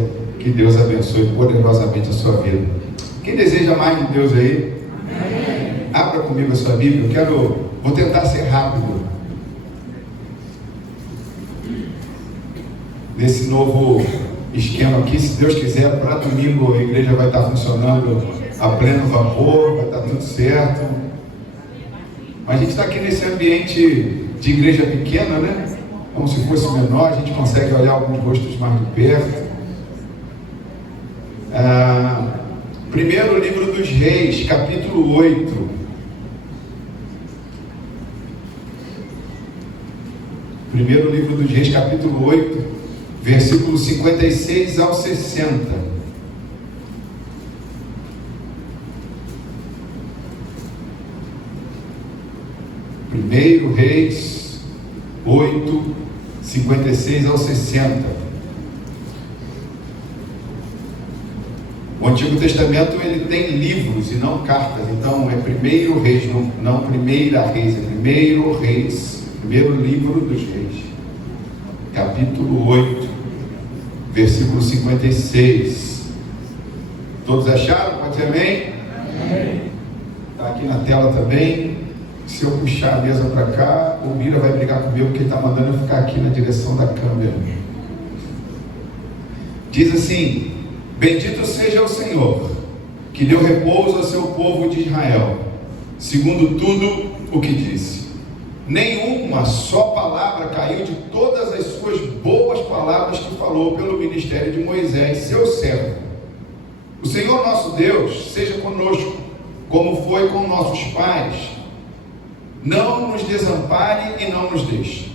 você. Que Deus abençoe poderosamente a sua vida. Quem deseja mais de Deus aí? Amém. Abra comigo a sua Bíblia. Vou tentar ser rápido nesse novo esquema aqui. Se Deus quiser, para domingo a igreja vai estar funcionando a pleno vapor, vai estar tudo certo. Mas a gente está aqui nesse ambiente de igreja pequena, né? Como se fosse menor, a gente consegue olhar alguns rostos mais de perto. Primeiro livro dos Reis, capítulo 8. Primeiro livro dos Reis, capítulo 8, versículos 56 ao 60. Primeiro Reis 8, 56 ao 60. O Antigo Testamento ele tem livros e não cartas, então é Primeiro Reis, não Primeira Reis, é Primeiro Reis, primeiro livro dos Reis, capítulo 8, versículo 56. Todos acharam? Pode ser amém? Está aqui na tela também. Se eu puxar a mesa para cá, o Mira vai brigar comigo porque ele está mandando eu ficar aqui na direção da câmera. Diz assim: bendito seja o Senhor, que deu repouso ao seu povo de Israel, segundo tudo o que disse. Nenhuma só palavra caiu de todas as suas boas palavras que falou pelo ministério de Moisés, seu servo. O Senhor nosso Deus seja conosco, como foi com nossos pais. Não nos desampare e não nos deixe,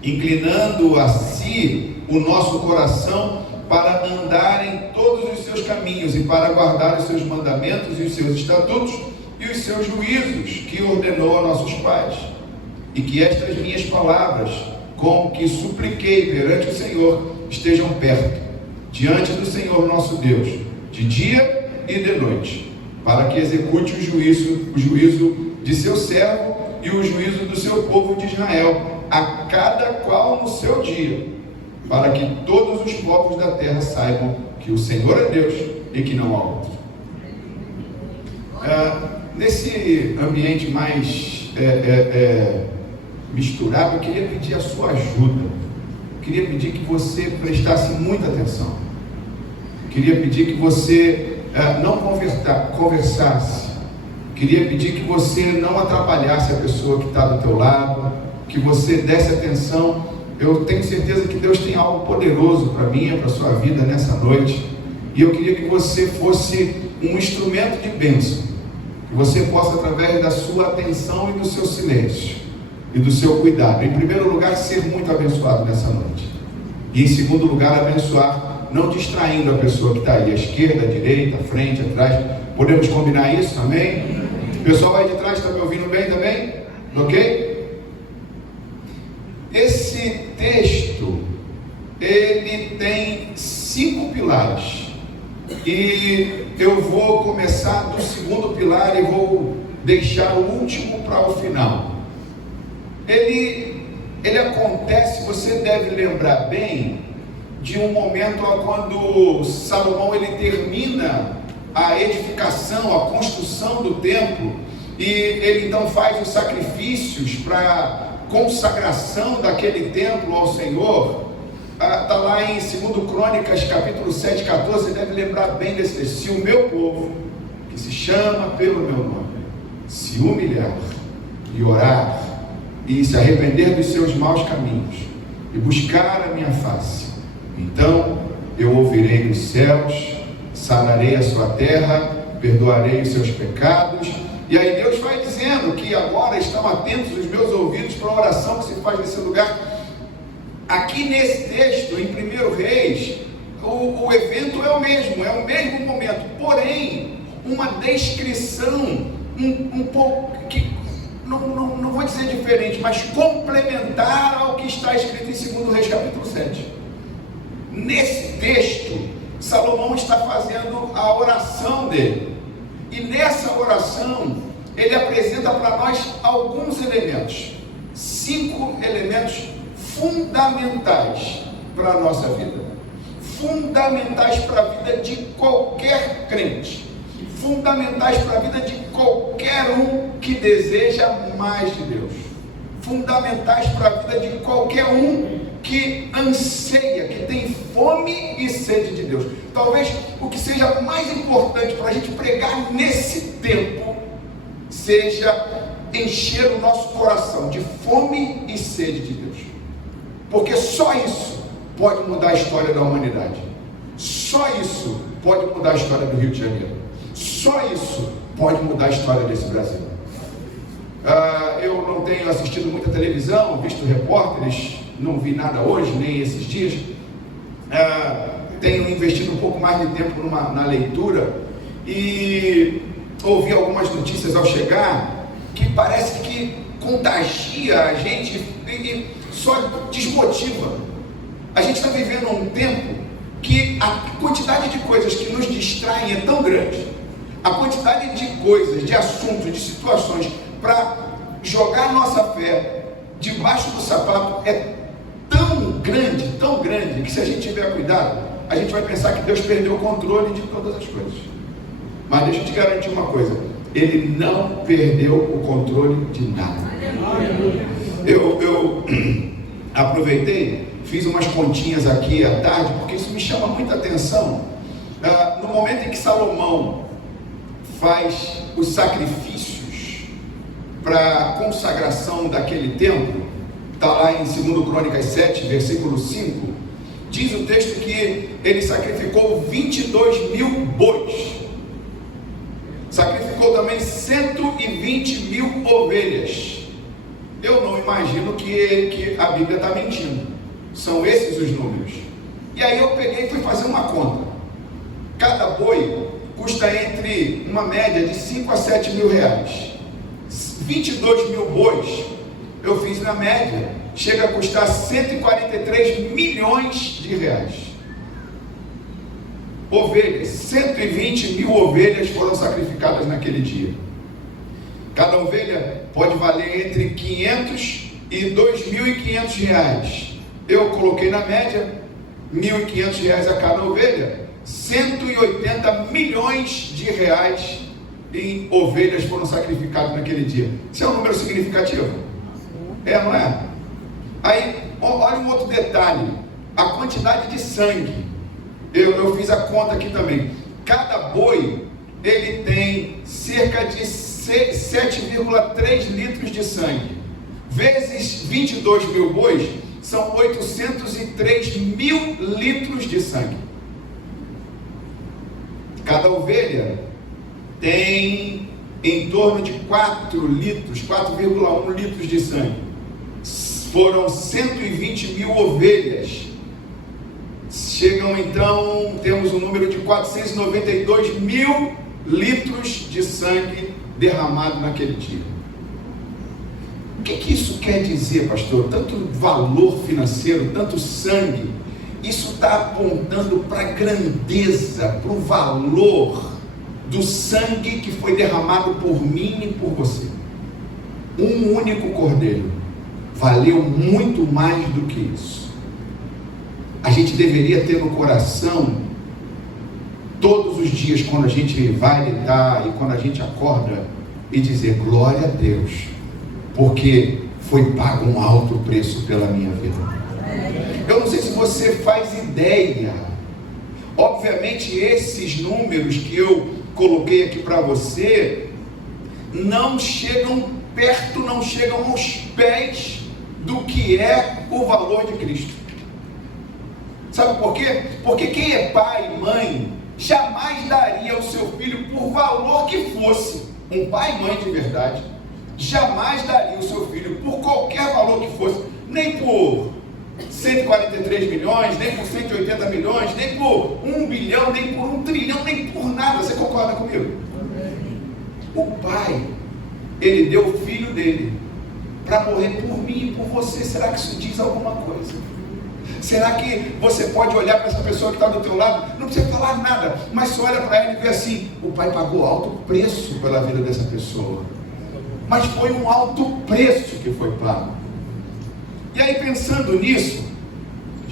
inclinando a si o nosso coração para andar em todos os seus caminhos e para guardar os seus mandamentos e os seus estatutos e os seus juízos que ordenou a nossos pais. E que estas minhas palavras, com que supliquei perante o Senhor, estejam perto, diante do Senhor nosso Deus, de dia e de noite, para que execute o juízo de seu servo e o juízo do seu povo de Israel, a cada qual no seu dia, para que todos os povos da terra saibam que o Senhor é Deus e que não há outro. Nesse ambiente mais misturado, eu queria pedir a sua ajuda. Eu queria pedir que você prestasse muita atenção. Eu queria pedir que você não conversasse. Eu queria pedir que você não atrapalhasse a pessoa que está do teu lado, que você desse atenção. Eu tenho certeza que Deus tem algo poderoso para mim e para a sua vida nessa noite. E eu queria que você fosse um instrumento de bênção. Que você possa, através da sua atenção e do seu silêncio e do seu cuidado, em primeiro lugar, ser muito abençoado nessa noite. E em segundo lugar, abençoar, não distraindo a pessoa que está aí, à esquerda, à direita, à frente, atrás. Podemos combinar isso? Amém? O pessoal aí de trás está me ouvindo bem também? Ok? Esse texto, ele tem 5 pilares, e eu vou começar do segundo pilar e vou deixar o último para o final. Ele acontece, você deve lembrar bem, de um momento quando Salomão ele termina a edificação, a construção do templo, e ele então faz os sacrifícios para consagração daquele templo ao Senhor. Está lá em 2 Crônicas, capítulo 7, 14, você deve lembrar bem desse texto. Se o meu povo, que se chama pelo meu nome, se humilhar e orar, e se arrepender dos seus maus caminhos, e buscar a minha face, então eu ouvirei nos céus, sararei a sua terra, perdoarei os seus pecados. E aí Deus vai dizendo que agora estão atentos os meus ouvidos para a oração que se faz nesse lugar. Aqui nesse texto, em 1 Reis, o evento é o mesmo momento, porém, uma descrição um pouco, que não vou dizer diferente, mas complementar ao que está escrito em 2 Reis capítulo 7. Nesse texto, Salomão está fazendo a oração dele, e nessa oração, ele apresenta para nós alguns elementos, 5 elementos fundamentais para a nossa vida, fundamentais para a vida de qualquer crente, fundamentais para a vida de qualquer um que deseja mais de Deus, fundamentais para a vida de qualquer um que anseia, que tem fome e sede de Deus. Talvez o que seja mais importante para a gente pregar nesse tempo seja encher o nosso coração de fome e sede de Deus, porque só isso pode mudar a história da humanidade, só isso pode mudar a história do Rio de Janeiro, só isso pode mudar a história desse Brasil. Eu não tenho assistido muita televisão, visto repórteres, não vi nada hoje, nem esses dias. Tenho investido um pouco mais de tempo na leitura e ouvi algumas notícias ao chegar que parece que contagia a gente e só desmotiva. A gente está vivendo um tempo que a quantidade de coisas que nos distraem é tão grande, a quantidade de coisas, de assuntos, de situações para jogar nossa fé debaixo do sapato é tão grande, que se a gente tiver cuidado, a gente vai pensar que Deus perdeu o controle de todas as coisas. Mas deixa eu te garantir uma coisa, Ele não perdeu o controle de nada. Eu aproveitei, fiz umas continhas aqui à tarde, porque isso me chama muita atenção. No momento em que Salomão faz os sacrifícios para a consagração daquele templo, está lá em 2 Crônicas 7, versículo 5, diz o texto que ele sacrificou 22 mil bois, sacrificou também 120 mil ovelhas. Eu não imagino que a Bíblia está mentindo, são esses os números. E aí eu peguei e fui fazer uma conta. Cada boi custa entre uma média de 5 a 7 mil reais. 22 mil bois, eu fiz na média, chega a custar 143 milhões de reais. Ovelhas, 120 mil ovelhas foram sacrificadas naquele dia. Cada ovelha pode valer entre 500 e 2.500 reais. Eu coloquei na média 1.500 reais a cada ovelha, 180 milhões de reais em ovelhas foram sacrificadas naquele dia. Isso é um número significativo? É, não é? Aí, olha um outro detalhe, a quantidade de sangue. Eu fiz a conta aqui também. Cada boi, ele tem cerca de 7,3 litros de sangue. Vezes 22 mil bois, são 803 mil litros de sangue. Cada ovelha tem em torno de 4 litros, 4,1 litros de sangue. Foram 120 mil ovelhas. Chegam então, temos um número de 492 mil litros de sangue derramado naquele dia. O que isso quer dizer, pastor? Tanto valor financeiro, tanto sangue, isso está apontando para a grandeza, para o valor do sangue que foi derramado por mim e por você. Um único cordeiro valeu muito mais do que isso. A gente deveria ter no coração, todos os dias, quando a gente vai deitar e quando a gente acorda, e dizer: glória a Deus, porque foi pago um alto preço pela minha vida. Eu não sei se você faz ideia. Obviamente esses números que eu coloquei aqui para você não chegam perto, não chegam aos pés do que é o valor de Cristo. Sabe por quê? Porque quem é pai e mãe jamais daria ao seu filho, por valor que fosse, um pai e mãe de verdade jamais daria o seu filho por qualquer valor que fosse, nem por 143 milhões, nem por 180 milhões, nem por 1 bilhão, nem por 1 trilhão, nem por nada. Você concorda comigo? O pai, ele deu o filho dele para morrer por mim e por você. Será que isso diz alguma coisa? Será que você pode olhar para essa pessoa que está do teu lado, não precisa falar nada, mas você olha para ela e vê assim: o pai pagou alto preço pela vida dessa pessoa, mas foi um alto preço que foi pago. E aí, pensando nisso,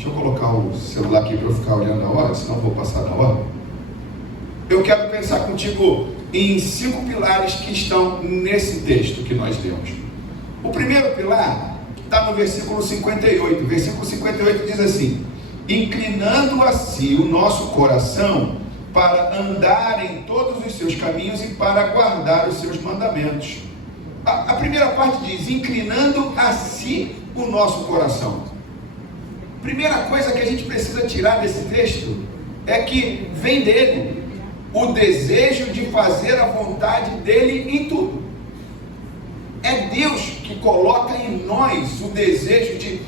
Deixa eu colocar o celular aqui para eu ficar olhando a hora, senão eu vou passar da hora. Eu quero pensar contigo em 5 pilares que estão nesse texto que nós lemos. O primeiro pilar está no versículo 58. O versículo 58 diz assim: inclinando a si o nosso coração para andar em todos os seus caminhos e para guardar os seus mandamentos. A primeira parte diz: inclinando a si o nosso coração. Primeira coisa que a gente precisa tirar desse texto é que vem dele o desejo de fazer a vontade dele em tudo. É Deus que coloca em nós o desejo de...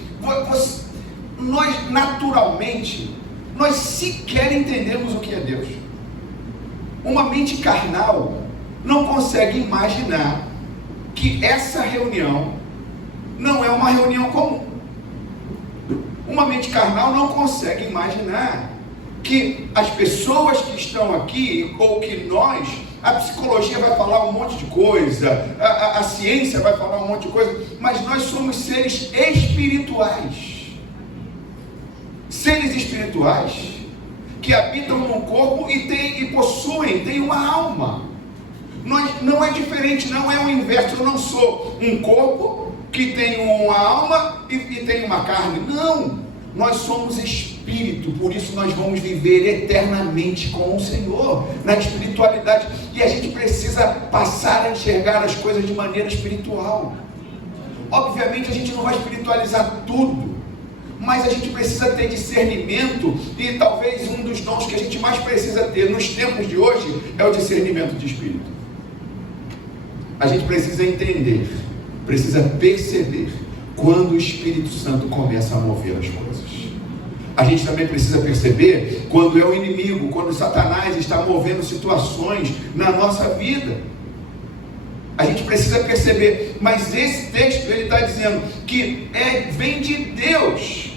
Nós naturalmente, nós sequer entendemos o que é Deus. Uma mente carnal não consegue imaginar que essa reunião não é uma reunião comum. Uma mente carnal não consegue imaginar que as pessoas que estão aqui, ou que nós, a psicologia vai falar um monte de coisa, a ciência vai falar um monte de coisa, mas nós somos seres espirituais. Seres espirituais que habitam num corpo e possuem, têm uma alma. Não é diferente, não é o inverso. Eu não sou um corpo que tem uma alma e tem uma carne. Não, nós somos espírito, por isso nós vamos viver eternamente com o Senhor, na espiritualidade, e a gente precisa passar a enxergar as coisas de maneira espiritual. Obviamente a gente não vai espiritualizar tudo, mas a gente precisa ter discernimento, e talvez um dos dons que a gente mais precisa ter nos tempos de hoje é o discernimento de espírito. A gente precisa entender, precisa perceber quando o Espírito Santo começa a mover as coisas. A gente também precisa perceber quando é o inimigo, quando Satanás está movendo situações na nossa vida. A gente precisa perceber, mas esse texto ele está dizendo que vem de Deus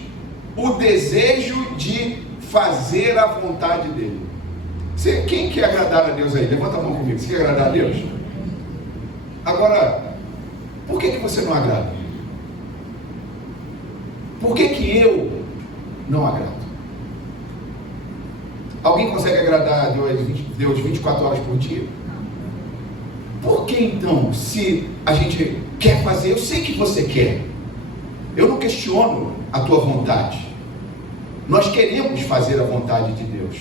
o desejo de fazer a vontade dele. Quem quer agradar a Deus aí? Levanta a mão comigo. Você quer agradar a Deus? Agora, por que você não agrada? Por que eu não agrado? Alguém consegue agradar a Deus 24 horas por dia? Por que então, se a gente quer fazer, eu sei que você quer, eu não questiono a tua vontade, nós queremos fazer a vontade de Deus,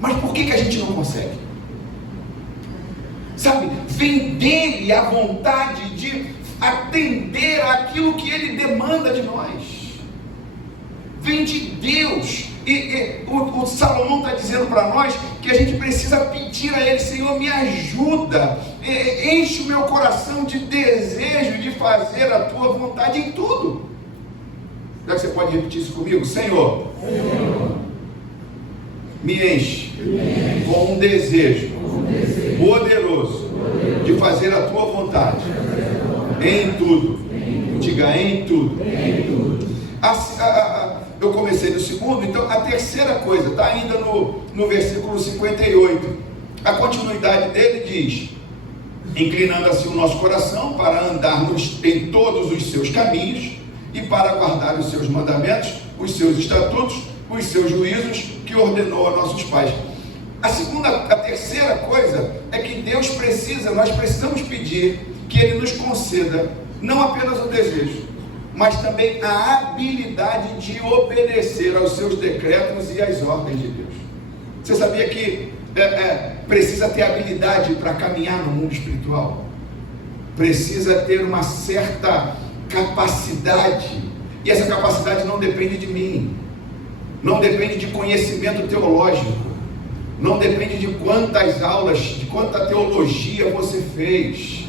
mas por que a gente não consegue? Sabe, vem dele a vontade de atender àquilo que ele demanda de nós. Vem de Deus, e o Salomão está dizendo para nós que a gente precisa pedir a ele: Senhor, me ajuda, enche o meu coração de desejo de fazer a tua vontade em tudo. Será que você pode repetir isso comigo? Senhor, me enche com um desejo poderoso de fazer a tua vontade em tudo. Diga: em tudo. Eu comecei no segundo, então a terceira coisa está ainda no versículo 58. A continuidade dele diz: inclinando assim o nosso coração para andarmos em todos os seus caminhos e para guardar os seus mandamentos, os seus estatutos, os seus juízos que ordenou a nossos pais. A terceira coisa é que nós precisamos pedir que ele nos conceda não apenas o desejo, mas também a habilidade de obedecer aos seus decretos e às ordens de Deus. Você sabia que precisa ter habilidade para caminhar no mundo espiritual? Precisa ter uma certa capacidade, e essa capacidade não depende de mim, não depende de conhecimento teológico, não depende de quantas aulas, de quanta teologia você fez.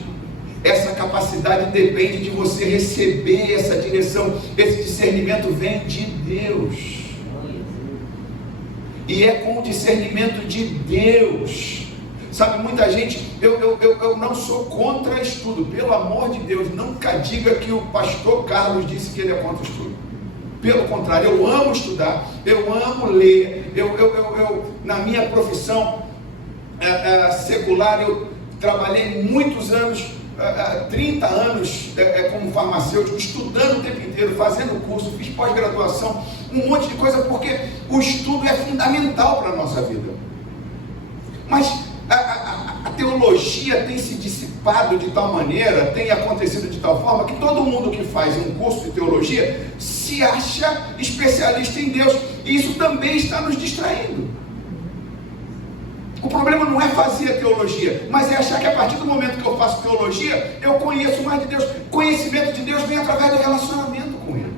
Essa capacidade depende de você receber essa direção. Esse discernimento vem de Deus, e é com o discernimento de Deus. Sabe, muita gente, eu não sou contra estudo, pelo amor de Deus, nunca diga que o pastor Carlos disse que ele é contra o estudo. Pelo contrário, eu amo estudar, eu amo ler, na minha profissão secular, eu trabalhei muitos anos, 30 anos como farmacêutico, estudando o tempo inteiro, fazendo curso, fiz pós-graduação, um monte de coisa, porque o estudo é fundamental para a nossa vida. Mas a teologia tem se dissipado de tal maneira, tem acontecido de tal forma, que todo mundo que faz um curso de teologia se acha especialista em Deus, e isso também está nos distraindo. O problema não é fazer a teologia, mas é achar que a partir do momento que eu faço teologia, eu conheço mais de Deus. Conhecimento de Deus vem através do relacionamento com Ele.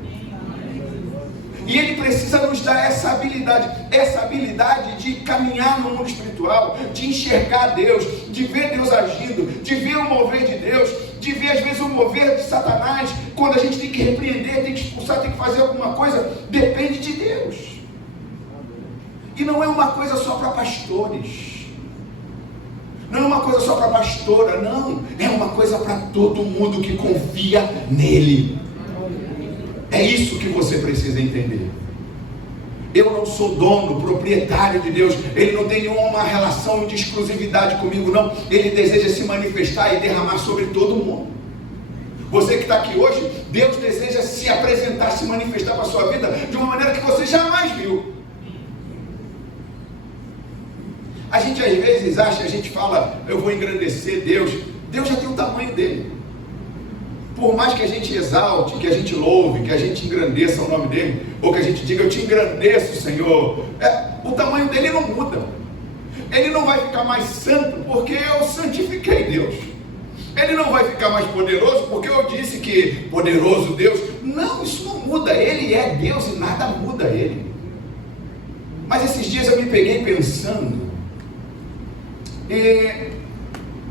E Ele precisa nos dar essa habilidade de caminhar no mundo espiritual, de enxergar Deus, de ver Deus agindo, de ver o mover de Deus, de ver às vezes o mover de Satanás, quando a gente tem que repreender, tem que expulsar, tem que fazer alguma coisa, depende de Deus. E não é uma coisa só para pastores. Não é uma coisa só para pastora, não. É uma coisa para todo mundo que confia nele. É isso que você precisa entender. Eu não sou dono, proprietário de Deus. Ele não tem nenhuma relação de exclusividade comigo, não. Ele deseja se manifestar e derramar sobre todo mundo. Você que está aqui hoje, Deus deseja se apresentar, se manifestar para a sua vida de uma maneira que você jamais viu. A gente às vezes acha, a gente fala, eu vou engrandecer Deus. Deus já tem o tamanho dele. Por mais que a gente exalte, que a gente louve, que a gente engrandeça o nome dele, ou que a gente diga, eu te engrandeço, Senhor, o tamanho dele não muda. Ele não vai ficar mais santo porque eu santifiquei Deus. Ele não vai ficar mais poderoso porque eu disse que poderoso Deus. Não, isso não muda. Ele é Deus e nada muda ele. Mas esses dias eu me peguei pensando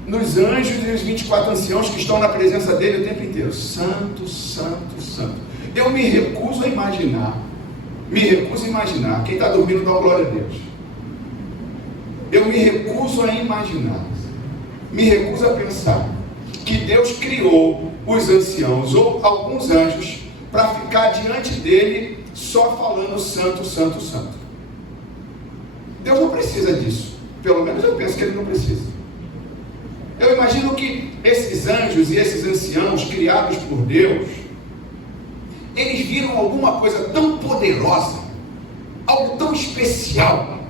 nos anjos e os 24 anciãos que estão na presença dele o tempo inteiro. Santo, santo, santo. Eu me recuso a imaginar. Quem está dormindo dá uma glória a Deus. Eu me recuso a imaginar. Me recuso a pensar que Deus criou os anciãos ou alguns anjos para ficar diante dele só falando santo, santo, santo. Deus não precisa disso. Pelo menos eu penso que ele não precisa. Eu imagino que esses anjos e esses anciãos criados por Deus, eles viram alguma coisa tão poderosa, algo tão especial,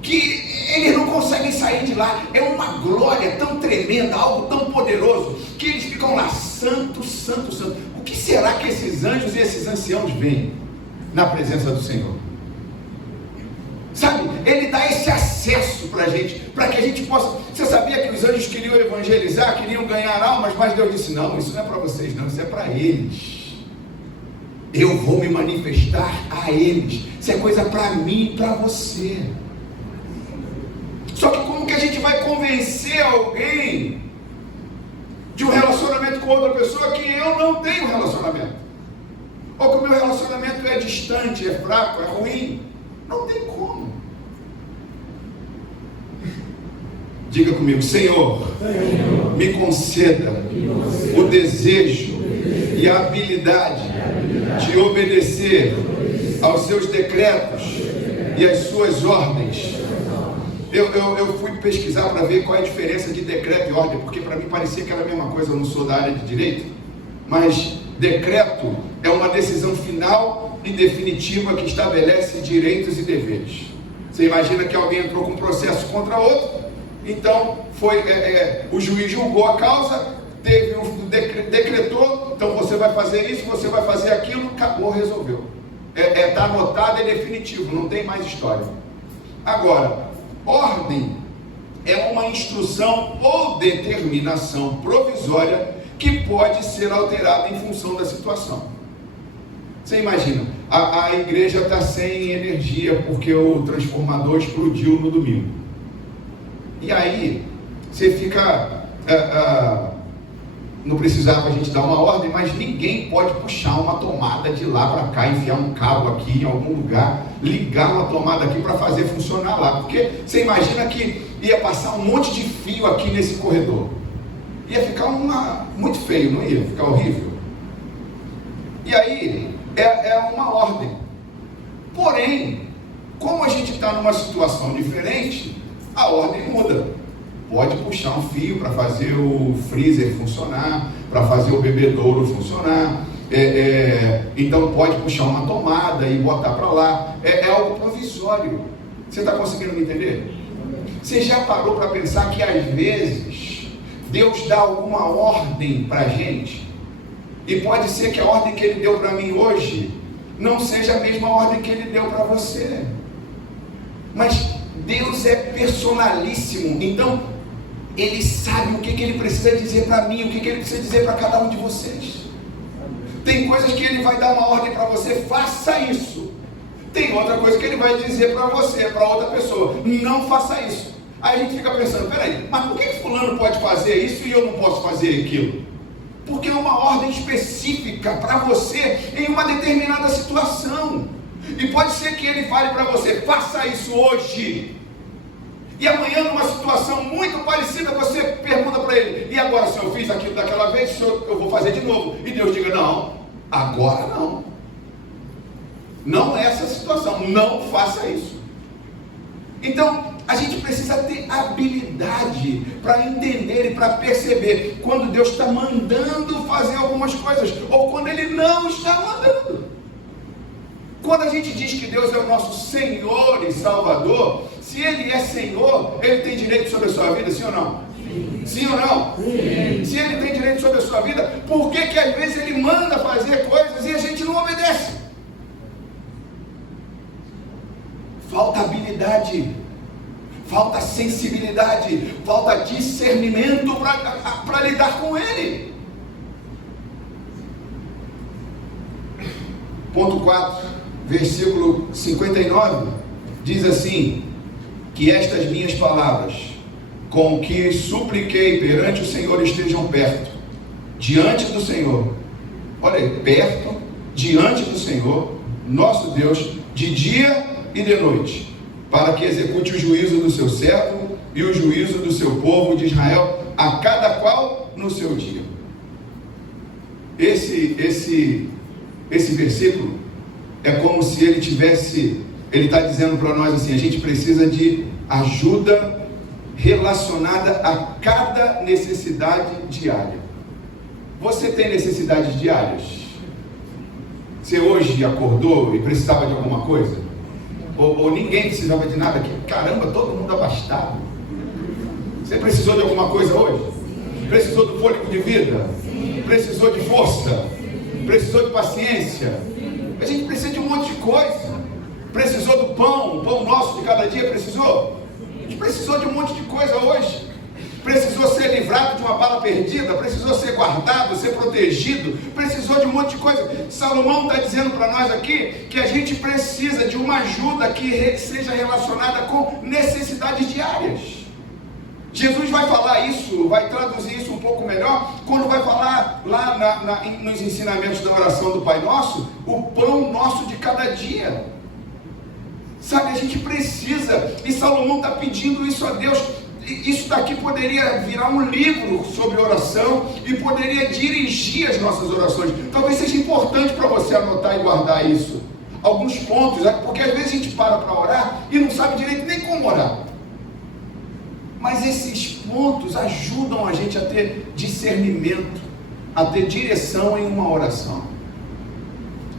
que eles não conseguem sair de lá. É uma glória tão tremenda, algo tão poderoso, que eles ficam lá, santo, santo, santo. O que será que esses anjos e esses anciãos veem na presença do Senhor? Sabe, ele dá esse acesso para a gente, para que a gente possa... Você sabia que os anjos queriam evangelizar, queriam ganhar almas, mas Deus disse, não, isso não é para vocês não, isso é para eles. Eu vou me manifestar a eles. Isso é coisa para mim e para você. Só que como que a gente vai convencer alguém de um relacionamento com outra pessoa que eu não tenho relacionamento? Ou que o meu relacionamento é distante, é fraco, é ruim? Não tem como. Diga comigo, Senhor, me conceda o desejo e a habilidade de obedecer aos seus decretos e às suas ordens. Eu fui pesquisar para ver qual é a diferença de decreto e ordem, porque para mim parecia que era a mesma coisa. Eu não sou da área de direito, mas decreto é uma decisão final e definitiva que estabelece direitos e deveres. Você imagina que alguém entrou com um processo contra outro, então o juiz julgou a causa, decretou, então você vai fazer isso, você vai fazer aquilo, acabou, resolveu. Está anotado, é definitivo, não tem mais história. Agora, ordem é uma instrução ou determinação provisória que pode ser alterada em função da situação. Você imagina, a igreja está sem energia porque o transformador explodiu no domingo. E aí, você fica... não precisava a gente dar uma ordem, mas ninguém pode puxar uma tomada de lá para cá, enfiar um cabo aqui em algum lugar, ligar uma tomada aqui para fazer funcionar lá. Porque você imagina que ia passar um monte de fio aqui nesse corredor. Ia ficar muito feio, não ia? Ficar horrível. E aí, é uma ordem. Porém, como a gente está numa situação diferente, a ordem muda. Pode puxar um fio para fazer o freezer funcionar, para fazer o bebedouro funcionar, então pode puxar uma tomada e botar para lá. É algo provisório. Você está conseguindo me entender? Você já parou para pensar que às vezes Deus dá alguma ordem para a gente, e pode ser que a ordem que Ele deu para mim hoje não seja a mesma ordem que Ele deu para você, mas Deus é personalíssimo, então Ele sabe o que Ele precisa dizer para mim, o que Ele precisa dizer para cada um de vocês. Tem coisas que Ele vai dar uma ordem para você, faça isso. Tem outra coisa que Ele vai dizer para você, para outra pessoa, não faça isso. Aí a gente fica pensando, peraí, mas por que fulano pode fazer isso e eu não posso fazer aquilo? Porque é uma ordem específica para você em uma determinada situação. E pode ser que Ele fale para você, faça isso hoje. E amanhã, numa situação muito parecida, você pergunta para Ele, e agora, se eu fiz aquilo daquela vez, se eu vou fazer de novo? E Deus diga, não, agora não. Não é essa situação, não faça isso. Então, a gente precisa ter habilidade para entender e para perceber quando Deus está mandando fazer algumas coisas, ou quando Ele não está mandando. Quando a gente diz que Deus é o nosso Senhor e Salvador, se Ele é Senhor, Ele tem direito sobre a sua vida, sim ou não? Sim, sim ou não? Sim. Se Ele tem direito sobre a sua vida, por que às vezes Ele manda fazer coisas e a gente não obedece? Falta habilidade, falta sensibilidade, falta discernimento para lidar com Ele. Ponto 4, versículo 59, diz assim, que estas minhas palavras, com que supliquei perante o Senhor, estejam perto, diante do Senhor, olha aí, perto, diante do Senhor, nosso Deus, de dia e de noite, para que execute o juízo do seu servo e o juízo do seu povo de Israel, a cada qual no seu dia. Esse versículo é como se ele está dizendo para nós assim, a gente precisa de ajuda relacionada a cada necessidade diária. Você tem necessidades diárias? Você hoje acordou e precisava de alguma coisa? Ou ninguém precisava de nada aqui? Caramba, todo mundo abastado. Você precisou de alguma coisa hoje? Precisou do fôlego de vida? Precisou de força? Precisou de paciência? A gente precisa de um monte de coisa. Precisou do pão, o pão nosso de cada dia, precisou? A gente precisou de um monte de coisa hoje. Precisou ser livrado de uma bala perdida, precisou ser guardado, ser protegido, precisou de um monte de coisa. Salomão está dizendo para nós aqui que a gente precisa de uma ajuda que seja relacionada com necessidades diárias. Jesus vai falar isso, vai traduzir isso um pouco melhor, quando vai falar lá nos ensinamentos da oração do Pai Nosso, o pão nosso de cada dia. Sabe, a gente precisa, e Salomão está pedindo isso a Deus. Isso daqui poderia virar um livro sobre oração e poderia dirigir as nossas orações. Talvez seja importante para você anotar e guardar isso. Alguns pontos, porque às vezes a gente para orar e não sabe direito nem como orar. Mas esses pontos ajudam a gente a ter discernimento, a ter direção em uma oração.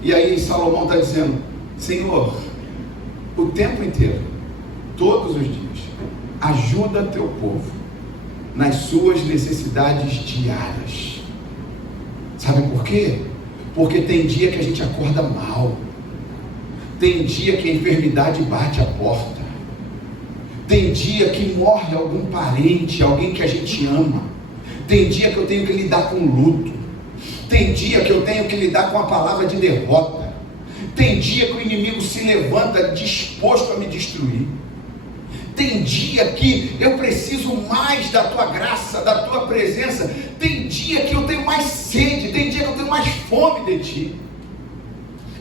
E aí Salomão está dizendo, Senhor, o tempo inteiro, todos os dias, ajuda teu povo nas suas necessidades diárias. Sabe por quê? Porque tem dia que a gente acorda mal, tem dia que a enfermidade bate a porta, tem dia que morre algum parente, alguém que a gente ama, tem dia que eu tenho que lidar com luto, tem dia que eu tenho que lidar com a palavra de derrota, tem dia que o inimigo se levanta disposto a me destruir. Tem dia que eu preciso mais da tua graça, da tua presença. Tem dia que eu tenho mais sede, tem dia que eu tenho mais fome de ti.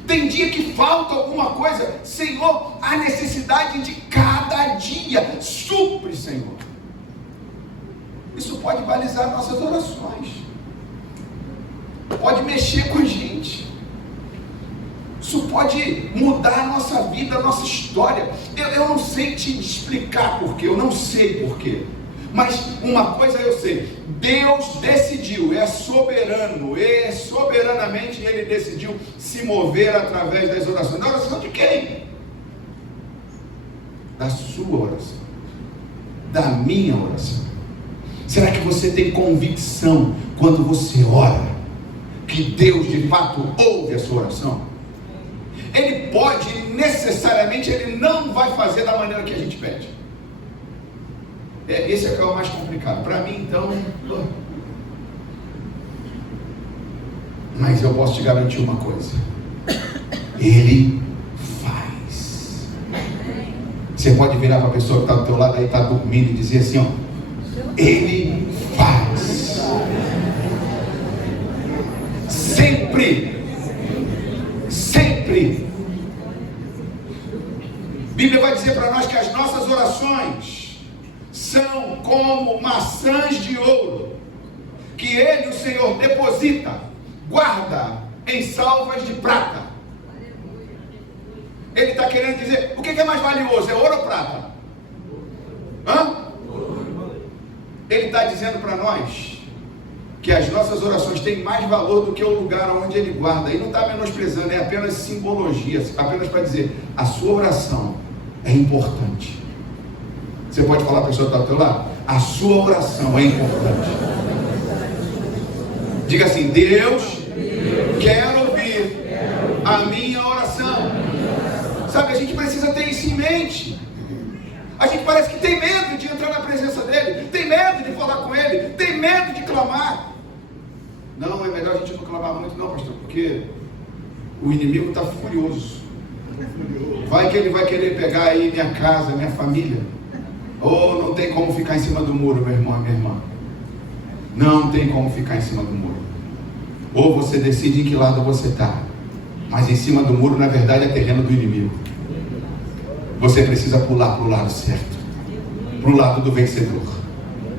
Tem dia que falta alguma coisa. Senhor, a necessidade de cada dia. Supre, Senhor. Isso pode balizar nossas orações. Pode mexer com a gente. Isso pode mudar a nossa vida, a nossa história. Eu não sei te explicar porquê, eu não sei porquê. Mas uma coisa eu sei, Deus decidiu, é soberano, e soberanamente Ele decidiu se mover através das orações. Da oração de quem? Da sua oração, da minha oração. Será que você tem convicção quando você ora, que Deus de fato ouve a sua oração? Ele pode, necessariamente, Ele não vai fazer da maneira que a gente pede. Esse é que é o mais complicado. Para mim, então... Mas eu posso te garantir uma coisa. Ele faz. Você pode virar para a pessoa que está do teu lado aí, está dormindo, e dizer assim, ó, Ele faz. Sempre. Sempre. A Bíblia vai dizer para nós que as nossas orações são como maçãs de ouro, que Ele, o Senhor, deposita, guarda em salvas de prata. Ele está querendo dizer, o que é mais valioso, é ouro ou prata? Ele está dizendo para nós que as nossas orações têm mais valor do que o lugar onde Ele guarda. E não está menosprezando, é apenas simbologia, apenas para dizer, a sua oração é importante. Você pode falar para a pessoa que está ao teu lado? A sua oração é importante. Diga assim, Deus quer ouvir a minha oração. Sabe, a gente precisa ter isso em mente. A gente parece que tem medo de entrar na presença dEle, tem medo de falar com Ele, tem medo de clamar. Não, é melhor a gente não clamar muito não, pastor, porque o inimigo está furioso. Vai que ele vai querer pegar aí minha casa, minha família. Ou não tem como ficar em cima do muro, meu irmão e minha irmã. Não tem como ficar em cima do muro. Ou você decide em que lado você está. Mas em cima do muro, na verdade, é terreno do inimigo. Você precisa pular para o lado certo. Para o lado do vencedor.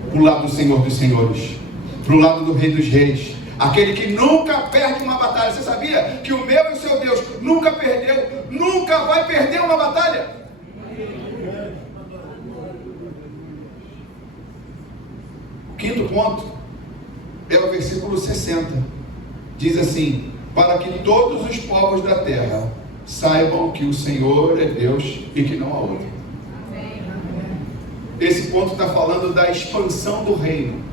Para o lado do Senhor dos Senhores. Para o lado do Rei dos Reis. Aquele que nunca perde uma batalha. Você sabia que o meu e o seu Deus nunca perdeu, nunca vai perder uma batalha? Quinto ponto é o versículo 60. Diz assim: para que todos os povos da terra saibam que o Senhor é Deus e que não há outro. Esse ponto está falando da expansão do reino.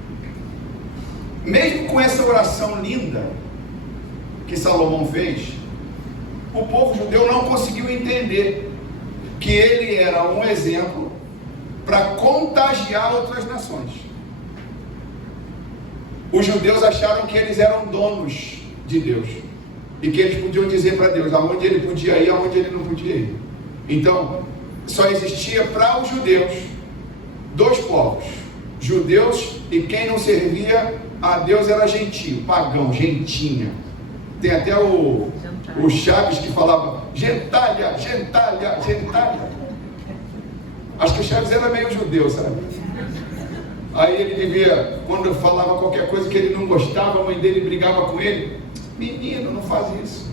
Mesmo com essa oração linda que Salomão fez, o povo judeu não conseguiu entender que ele era um exemplo para contagiar outras nações. Os judeus acharam que eles eram donos de Deus e que eles podiam dizer para Deus aonde ele podia ir, aonde ele não podia ir. Então, só existia para os judeus dois povos: judeus e quem não servia a Deus era gentio, pagão, gentinha. Tem até o Chaves que falava gentalha, gentalha, gentalha. Acho que o Chaves era meio judeu, sabe? Aí ele devia, quando falava qualquer coisa que ele não gostava, a mãe dele brigava com ele. Menino, não faz isso.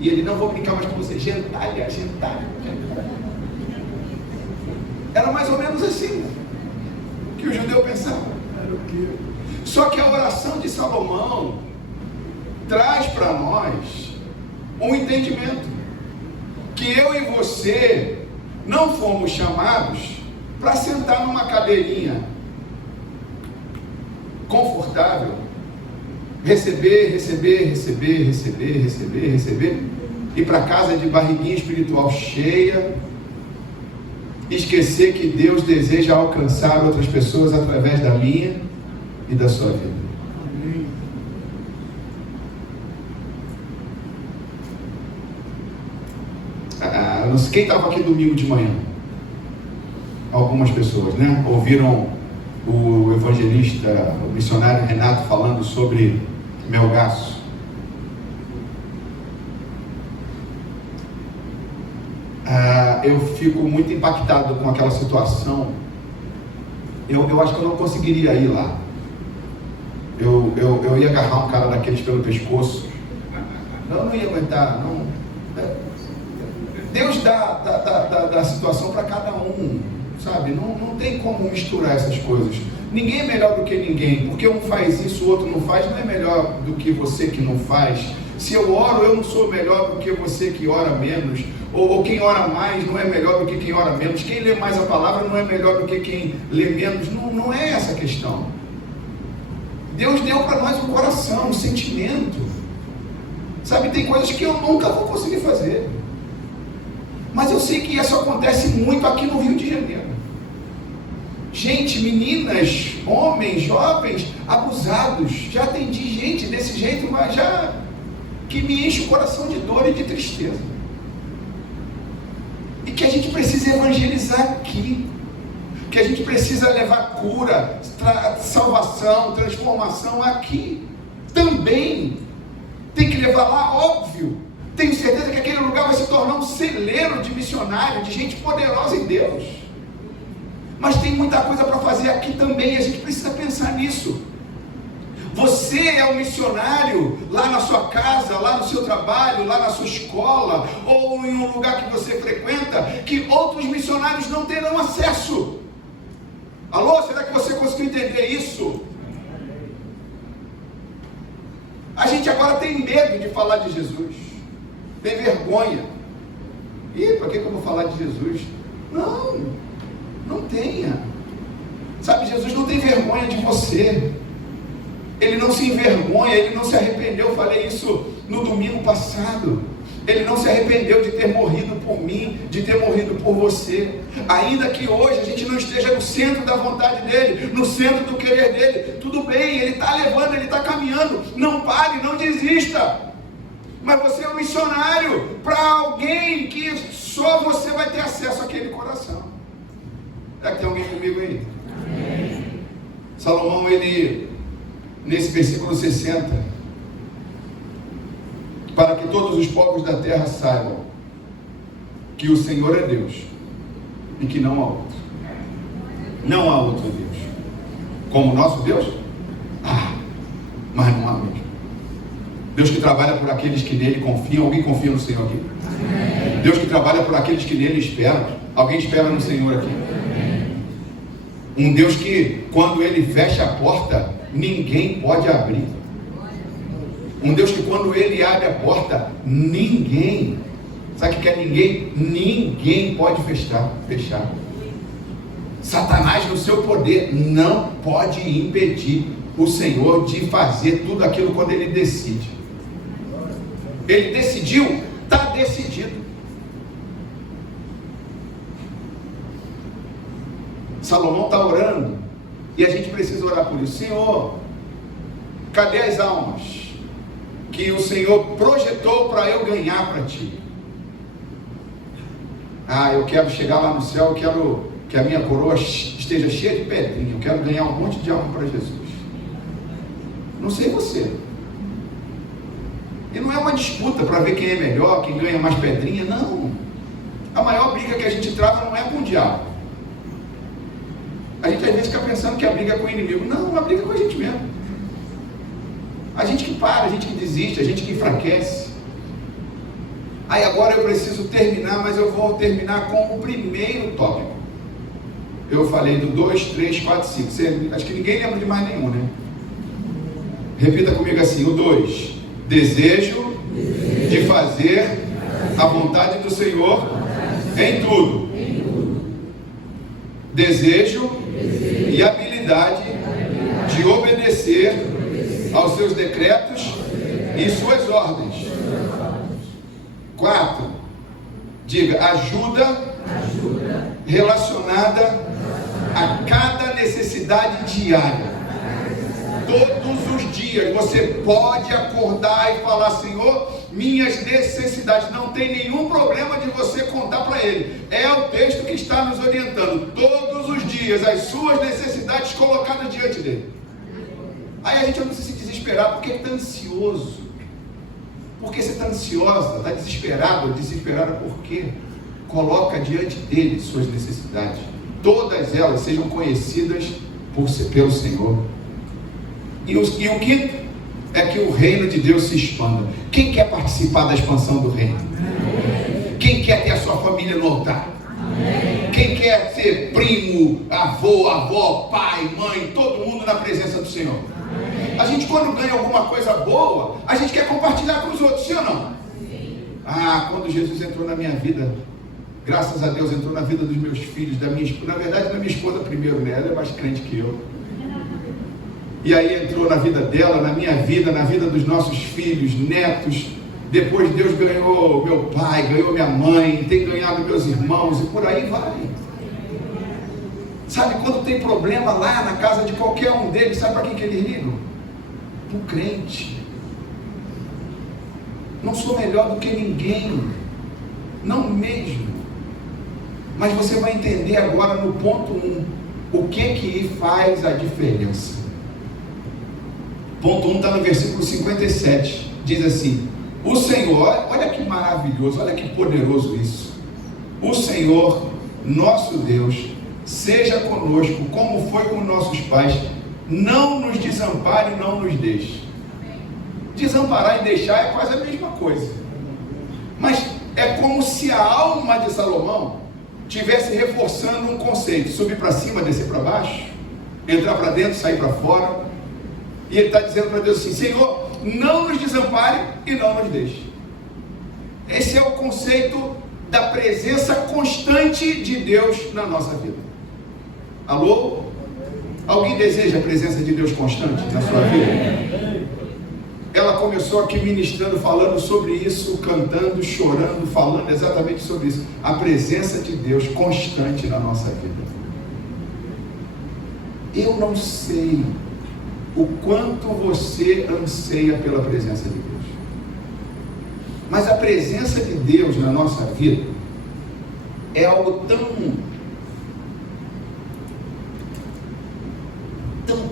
E ele: não vou brincar mais com você. Gentalha, gentalha, gentalha. Era mais ou menos assim que o judeu pensava. Só que a oração de Salomão traz para nós um entendimento que eu e você não fomos chamados para sentar numa cadeirinha confortável, receber, ir para casa de barriguinha espiritual cheia, esquecer que Deus deseja alcançar outras pessoas através da minha e da sua vida. Não sei quem estava aqui domingo de manhã. Algumas pessoas, né? Ouviram o evangelista, o missionário Renato falando sobre Melgaço. Eu fico muito impactado com aquela situação. Eu acho que eu não conseguiria ir lá. Eu ia agarrar um cara daqueles pelo pescoço. Não ia aguentar. Não. Deus dá situação para cada um. sabe? Não tem como misturar essas coisas. Ninguém é melhor do que ninguém. Porque um faz isso, o outro não faz, não é melhor do que você que não faz. Se eu oro, eu não sou melhor do que você que ora menos. Ou quem ora mais não é melhor do que quem ora menos. Quem lê mais a palavra não é melhor do que quem lê menos. Não é essa a questão. Deus deu para nós um coração, um sentimento. Sabe, tem coisas que eu nunca vou conseguir fazer. Mas eu sei que isso acontece muito aqui no Rio de Janeiro. Gente, meninas, homens, jovens, abusados. Já atendi gente desse jeito, mas já que me enche o coração de dor e de tristeza. E que a gente precisa evangelizar aqui. Que a gente precisa levar cura, salvação, transformação aqui. Também tem que levar lá, óbvio. Tenho certeza que aquele lugar vai se tornar um celeiro de missionário, de gente poderosa em Deus. Mas tem muita coisa para fazer aqui também, a gente precisa pensar nisso. Você é um missionário lá na sua casa, lá no seu trabalho, lá na sua escola, ou em um lugar que você frequenta, que outros missionários não terão acesso. Alô, será que você conseguiu entender isso? A gente agora tem medo de falar de Jesus. Tem vergonha. Ih, para que eu vou falar de Jesus? Não tenha. Sabe, Jesus não tem vergonha de você. Ele não se envergonha, ele não se arrependeu. Eu falei isso no domingo passado. Ele não se arrependeu de ter morrido por mim, de ter morrido por você. Ainda que hoje a gente não esteja no centro da vontade dele, no centro do querer dele, tudo bem, ele está levando, ele está caminhando. Não pare, não desista. Mas você é um missionário para alguém que só você vai ter acesso àquele coração. Será que tem alguém comigo aí? Amém. Salomão, ele, nesse versículo 60, para que todos os povos da terra saibam que o Senhor é Deus e que não há outro. Não há outro Deus. Como o nosso Deus? Mas não há mesmo. Deus que trabalha por aqueles que nele confiam. Alguém confia no Senhor aqui? Amém. Deus que trabalha por aqueles que nele esperam. Alguém espera no Senhor aqui? Amém. Um Deus que, quando ele fecha a porta, ninguém pode abrir. Um Deus que, quando ele abre a porta, ninguém, sabe o que é ninguém? Ninguém pode fechar. Satanás, no seu poder, não pode impedir o Senhor de fazer tudo aquilo quando ele decide. Ele decidiu, está decidido. Salomão está orando, e a gente precisa orar por isso. Senhor, cadê as almas que o Senhor projetou para eu ganhar para Ti? Eu quero chegar lá no céu, eu quero que a minha coroa esteja cheia de pedrinha, eu quero ganhar um monte de alma para Jesus. Não sei você. E não é uma disputa para ver quem é melhor, quem ganha mais pedrinha, não. A maior briga que a gente trava não é com o diabo. A gente às vezes fica pensando que a briga é com o inimigo. Não, a briga é com a gente mesmo. A gente que para, a gente que desiste, a gente que enfraquece. Aí agora eu preciso terminar, mas eu vou terminar com o primeiro tópico. Eu falei do 2, 3, 4, 5. Acho que ninguém lembra de mais nenhum, né? Repita comigo assim, o 2. Desejo de fazer a vontade do Senhor em tudo. Desejo e habilidade de obedecer aos seus decretos e suas ordens. 4. Diga, ajuda relacionada a cada necessidade diária. Todos os dias você pode acordar e falar, Senhor, minhas necessidades. Não tem nenhum problema de você contar para Ele. É o texto que está nos orientando. Todos os dias as suas necessidades colocadas diante dele. Aí a gente não precisa se desesperar porque está ansioso. Por que você está ansiosa? Está desesperado? Desesperada por quê? Coloca diante dele suas necessidades. Todas elas sejam conhecidas pelo Senhor. E o quinto é que o reino de Deus se expanda. Quem quer participar da expansão do reino? Amém. Quem quer ter a sua família no altar? Amém. Quem quer quer ser primo, avô, avó, pai, mãe, todo mundo na presença do Senhor. A gente, quando ganha alguma coisa boa, a gente quer compartilhar com os outros, sim ou não? Quando Jesus entrou na minha vida, graças a Deus, entrou na vida dos meus filhos, da minha esposa, na verdade da minha esposa primeiro, né? Ela é mais crente que eu. E aí entrou na vida dela, na minha vida, na vida dos nossos filhos, netos. Depois Deus ganhou meu pai, ganhou minha mãe, tem ganhado meus irmãos e por aí vai. Sabe, quando tem problema lá na casa de qualquer um deles, sabe para quem que eles ligam? Para o crente. Não sou melhor do que ninguém, não mesmo. Mas você vai entender agora no ponto 1, o que faz a diferença. Ponto 1 está no versículo 57, diz assim: o Senhor, olha que maravilhoso, olha que poderoso isso. O Senhor, nosso Deus, seja conosco, como foi com nossos pais, não nos desampare e não nos deixe. Desamparar e deixar é quase a mesma coisa. Mas é como se a alma de Salomão estivesse reforçando um conceito: subir para cima, descer para baixo, entrar para dentro, sair para fora. E ele está dizendo para Deus assim: Senhor, não nos desampare e não nos deixe. Esse é o conceito da presença constante de Deus na nossa vida. Alô? Alguém deseja a presença de Deus constante na sua vida? Ela começou aqui ministrando, falando sobre isso, cantando, chorando, falando exatamente sobre isso. A presença de Deus constante na nossa vida. Eu não sei o quanto você anseia pela presença de Deus. Mas a presença de Deus na nossa vida é algo tão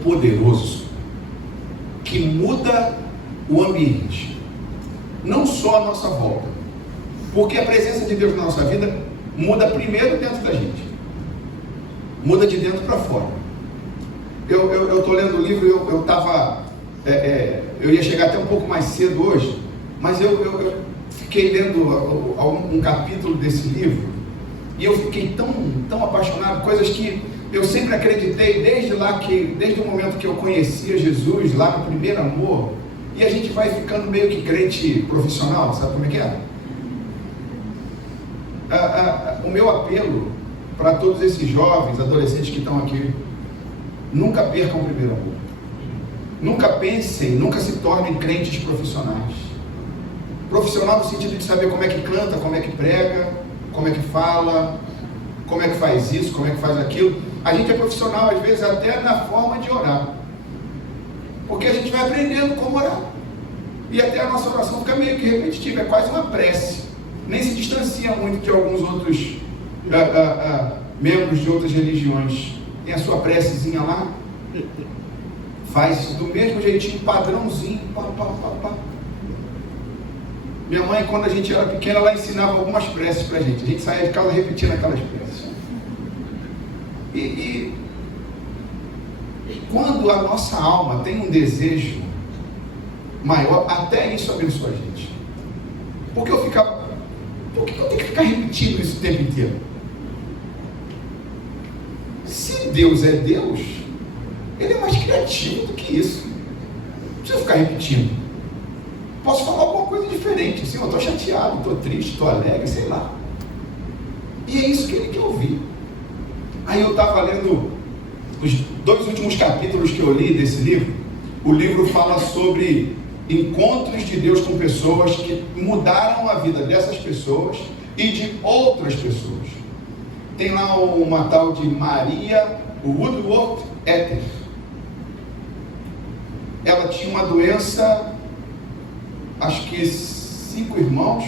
poderoso que muda o ambiente, não só a nossa volta, porque a presença de Deus na nossa vida muda primeiro dentro da gente, muda de dentro para fora. Eu estou lendo o livro, eu ia chegar até um pouco mais cedo hoje, mas eu fiquei lendo um capítulo desse livro e eu fiquei tão apaixonado, coisas que eu sempre acreditei desde o momento que eu conhecia Jesus, lá no primeiro amor. E a gente vai ficando meio que crente profissional, sabe como é que é? O meu apelo para todos esses jovens, adolescentes que estão aqui: nunca percam o primeiro amor. Nunca pensem, nunca se tornem crentes profissionais. Profissional no sentido de saber como é que canta, como é que prega, como é que fala, como é que faz isso, como é que faz aquilo. A gente é profissional às vezes até na forma de orar, porque a gente vai aprendendo como orar, e até a nossa oração fica meio que repetitiva, é quase uma prece, nem se distancia muito de alguns outros membros de outras religiões. Tem a sua precezinha lá, faz do mesmo jeitinho, padrãozinho, pá. Minha mãe, quando a gente era pequena, ela ensinava algumas preces pra gente, a gente saía de casa repetindo aquelas preces. E quando a nossa alma tem um desejo maior, até isso abençoa a gente. Por que eu tenho que ficar repetindo isso o tempo inteiro? Se Deus é Deus, Ele é mais criativo do que isso. Não precisa ficar repetindo. Posso falar alguma coisa diferente, assim: eu estou chateado, estou triste, estou alegre, sei lá. E é isso que Ele quer ouvir. Aí eu estava lendo os 2 últimos capítulos que eu li desse livro. O livro fala sobre encontros de Deus com pessoas que mudaram a vida dessas pessoas e de outras pessoas. Tem lá uma tal de Maria Woodworth Etter. Ela tinha uma doença, acho que 5 irmãos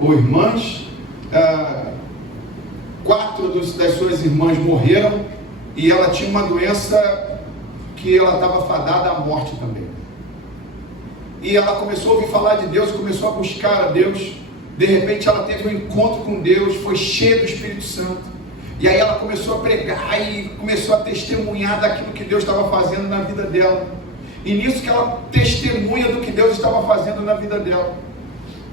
ou irmãs, 4 das suas irmãs morreram, e ela tinha uma doença que ela estava fadada à morte também. E ela começou a ouvir falar de Deus, começou a buscar a Deus. De repente ela teve um encontro com Deus, foi cheia do Espírito Santo, e aí ela começou a pregar e começou a testemunhar daquilo que Deus estava fazendo na vida dela. E nisso que ela testemunha do que Deus estava fazendo na vida dela,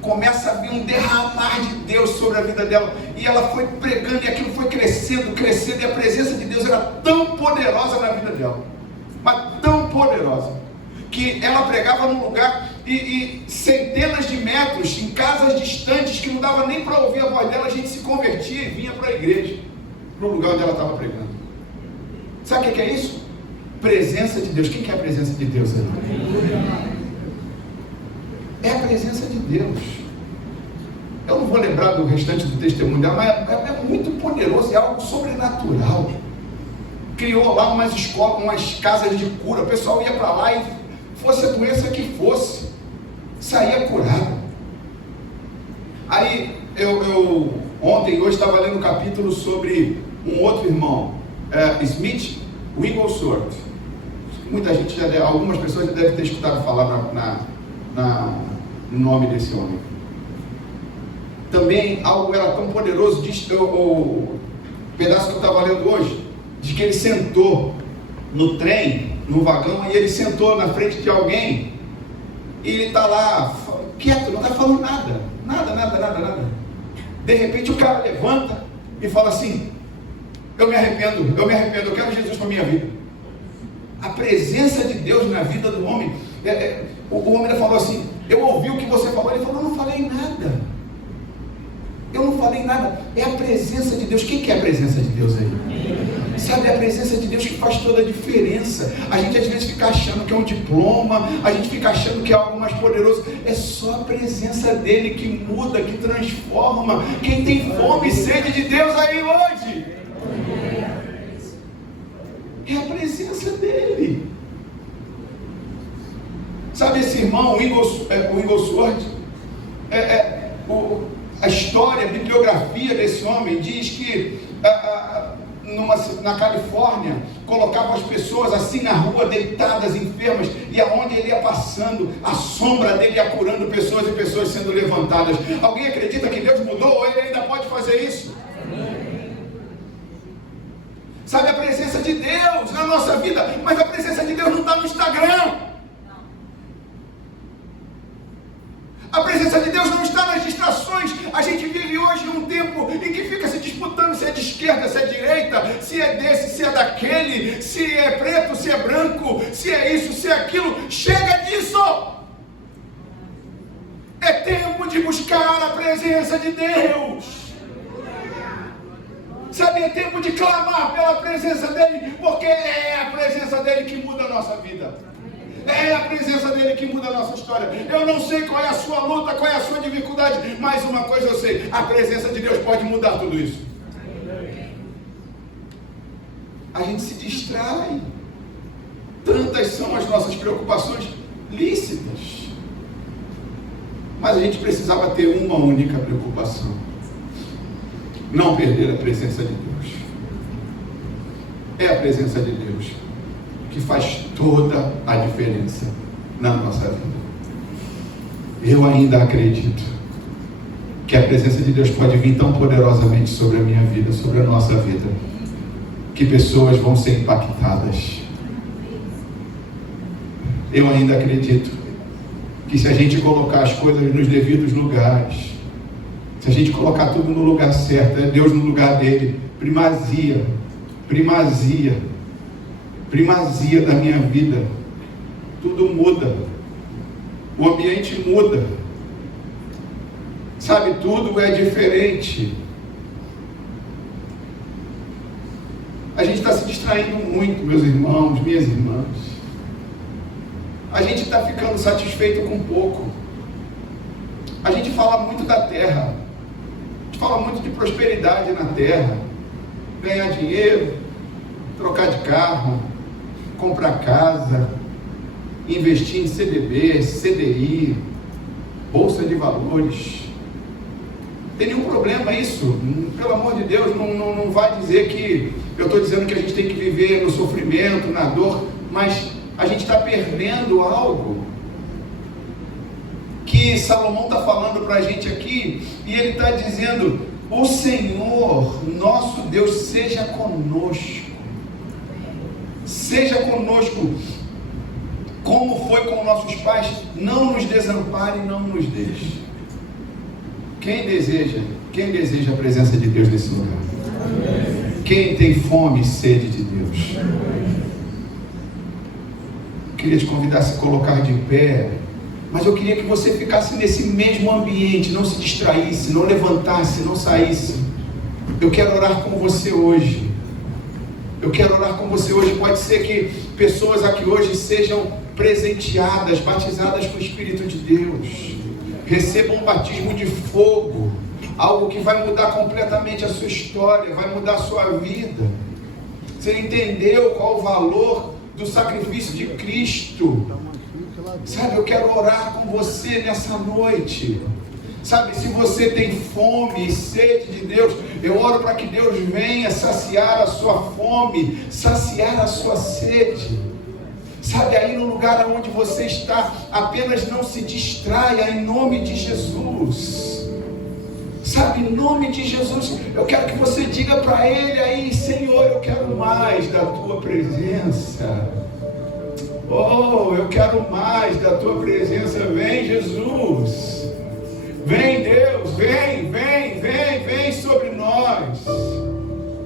começa a vir um derramar de Deus sobre a vida dela, e ela foi pregando, e aquilo foi crescendo, crescendo, e a presença de Deus era tão poderosa na vida dela, mas tão poderosa, que ela pregava num lugar, e centenas de metros, em casas distantes, que não dava nem para ouvir a voz dela, a gente se convertia e vinha para a igreja, no lugar onde ela estava pregando. Sabe o que é isso? Presença de Deus. Quem quer a presença de Deus aí? É a presença de Deus. Eu não vou lembrar do restante do testemunho dela, mas é muito poderoso, é algo sobrenatural. Criou lá umas escolas, umas casas de cura, o pessoal ia para lá e fosse a doença que fosse, saía curado. Aí eu ontem, hoje estava lendo um capítulo sobre um outro irmão, Smith Wigglesworth. Muita gente algumas pessoas já devem ter escutado falar no nome desse homem. Também algo era tão poderoso, diz o pedaço que eu estava lendo hoje, de que ele sentou no trem, no vagão, e ele sentou na frente de alguém, e ele está lá quieto, não está falando nada. De repente o cara levanta e fala assim: eu me arrependo, eu quero Jesus para a minha vida. A presença de Deus na vida do homem, o homem falou assim: eu ouvi o que você falou. Ele falou: eu não falei nada, é a presença de Deus. Quem quer a presença de Deus aí? Sabe, é a presença de Deus que faz toda a diferença. A gente às vezes fica achando que é um diploma, a gente fica achando que é algo mais poderoso. É só a presença dele que muda, que transforma. Quem tem fome e sede de Deus aí hoje? É a presença dele. Sabe esse irmão, o Wigglesworth, a história, a bibliografia desse homem diz que na Califórnia colocava as pessoas assim na rua, deitadas, enfermas, e aonde ele ia passando, a sombra dele ia curando pessoas e pessoas sendo levantadas. Alguém acredita que Deus mudou ou ele ainda pode fazer isso? Sabe, a presença de Deus na nossa vida, mas a presença de Deus não está no Instagram. A presença de Deus não está nas distrações. A gente vive hoje um tempo em que fica se disputando se é de esquerda, se é direita, se é desse, se é daquele, se é preto, se é branco, se é isso, se é aquilo. Chega disso! É tempo de buscar a presença de Deus. Sabe, é tempo de clamar pela presença dele, porque é a presença dele que muda a nossa vida. É a presença dele que muda a nossa história. Eu não sei qual é a sua luta, qual é a sua dificuldade, mas uma coisa eu sei: a presença de Deus pode mudar tudo isso. A gente se distrai. Tantas são as nossas preocupações lícitas, mas a gente precisava ter uma única preocupação: não perder a presença de Deus. É a presença de Deus que faz toda a diferença na nossa vida. Eu ainda acredito que a presença de Deus pode vir tão poderosamente sobre a minha vida, sobre a nossa vida, que pessoas vão ser impactadas. Eu ainda acredito que se a gente colocar as coisas nos devidos lugares, se a gente colocar tudo no lugar certo, é Deus no lugar dele, primazia da minha vida, tudo muda, o ambiente muda, sabe, tudo é diferente. A gente está se distraindo muito, meus irmãos, minhas irmãs. A gente está ficando satisfeito com pouco. A gente fala muito da terra, a gente fala muito de prosperidade na terra, ganhar dinheiro, trocar de carro, comprar casa, investir em CDB, CDI, Bolsa de Valores. Não tem nenhum problema isso, pelo amor de Deus, não vai dizer que eu estou dizendo que a gente tem que viver no sofrimento, na dor, mas a gente está perdendo algo que Salomão está falando para a gente aqui, e ele está dizendo: o Senhor, nosso Deus, seja conosco. Seja conosco, como foi com nossos pais, não nos desampare e não nos deixe. Quem deseja a presença de Deus nesse lugar? Quem tem fome e sede de Deus? Eu queria te convidar a se colocar de pé, mas eu queria que você ficasse nesse mesmo ambiente, não se distraísse, não levantasse, não saísse. Eu quero orar com você hoje. Pode ser que pessoas aqui hoje sejam presenteadas, batizadas com o Espírito de Deus, recebam um batismo de fogo, algo que vai mudar completamente a sua história, vai mudar a sua vida. Você entendeu qual o valor do sacrifício de Cristo? Sabe, eu quero orar com você nessa noite. Sabe, se você tem fome e sede de Deus, eu oro para que Deus venha saciar a sua fome, saciar a sua sede. Sabe, aí no lugar onde você está, apenas não se distraia em nome de Jesus. Sabe, em nome de Jesus, eu quero que você diga para Ele aí: Senhor, eu quero mais da Tua presença. Oh, eu quero mais da Tua presença. Vem, Jesus. Vem, Deus, vem sobre nós.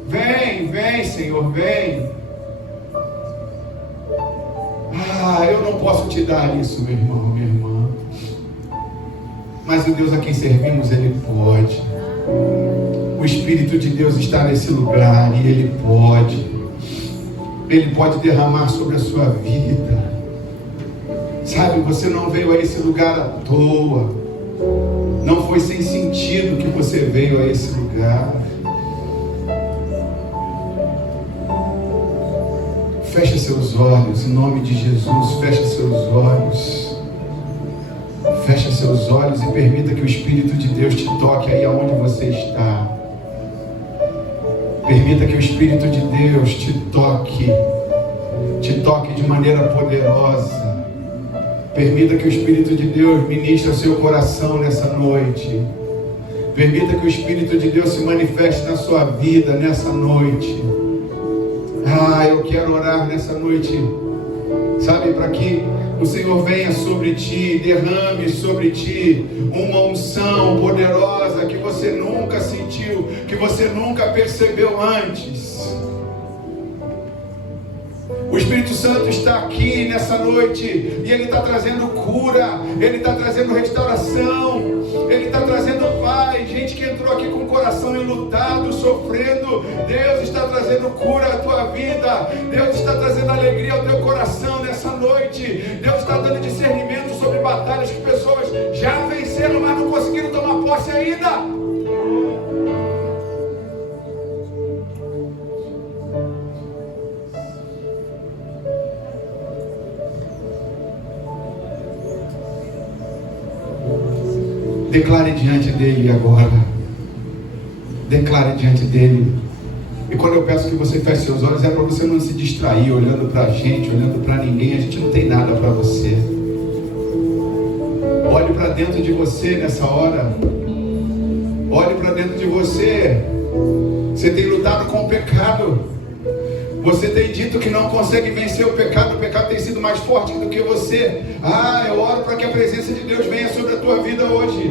Vem, Senhor, vem. Eu não posso te dar isso, meu irmão, minha irmã. Mas o Deus a quem servimos, Ele pode. O Espírito de Deus está nesse lugar e Ele pode derramar sobre a sua vida. Sabe, você não veio a esse lugar à toa. Não foi sem sentido que você veio a esse lugar. Feche seus olhos, em nome de Jesus. Feche seus olhos. Feche seus olhos e permita que o Espírito de Deus te toque aí aonde você está. Permita que o Espírito de Deus te toque de maneira poderosa. Permita que o Espírito de Deus ministre ao seu coração nessa noite. Permita que o Espírito de Deus se manifeste na sua vida nessa noite. Eu quero orar nessa noite, sabe, para que o Senhor venha sobre ti, derrame sobre ti uma unção poderosa que você nunca sentiu, que você nunca percebeu antes. O Espírito Santo está aqui nessa noite e Ele está trazendo cura, Ele está trazendo restauração, Ele está trazendo paz. Gente que entrou aqui com o coração enlutado, sofrendo, Deus está trazendo cura à tua vida, Deus está trazendo alegria ao teu coração nessa noite. Deus está dando discernimento sobre batalhas que pessoas já venceram, mas não conseguiram tomar posse ainda. Declare diante dele agora. Declare diante dele. E quando eu peço que você feche seus olhos, é para você não se distrair olhando para a gente, olhando para ninguém. A gente não tem nada para você. Olhe para dentro de você nessa hora. Olhe para dentro de você. Você tem lutado com o pecado. Você tem dito que não consegue vencer o pecado tem sido mais forte do que você. Eu oro para que a presença de Deus venha sobre a tua vida hoje.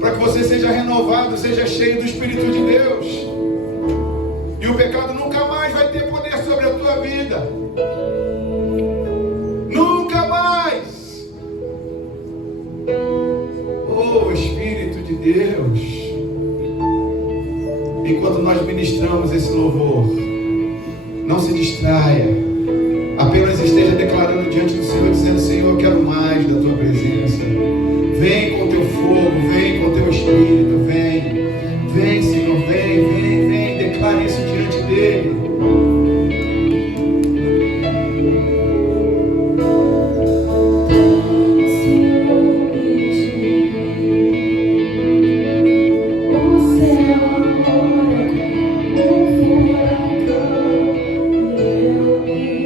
Para que você seja renovado, seja cheio do Espírito de Deus. E o pecado nunca mais vai ter poder sobre a tua vida. Nunca mais. Oh, Espírito de Deus. Enquanto nós ministramos esse louvor, não se distraia. Apenas esteja declarando diante do Senhor, dizendo: Senhor, eu quero mais da tua presença. Vem com teu fogo, vem com teu Espírito, vem. Vem, Senhor, vem. Declare isso diante dele. Eu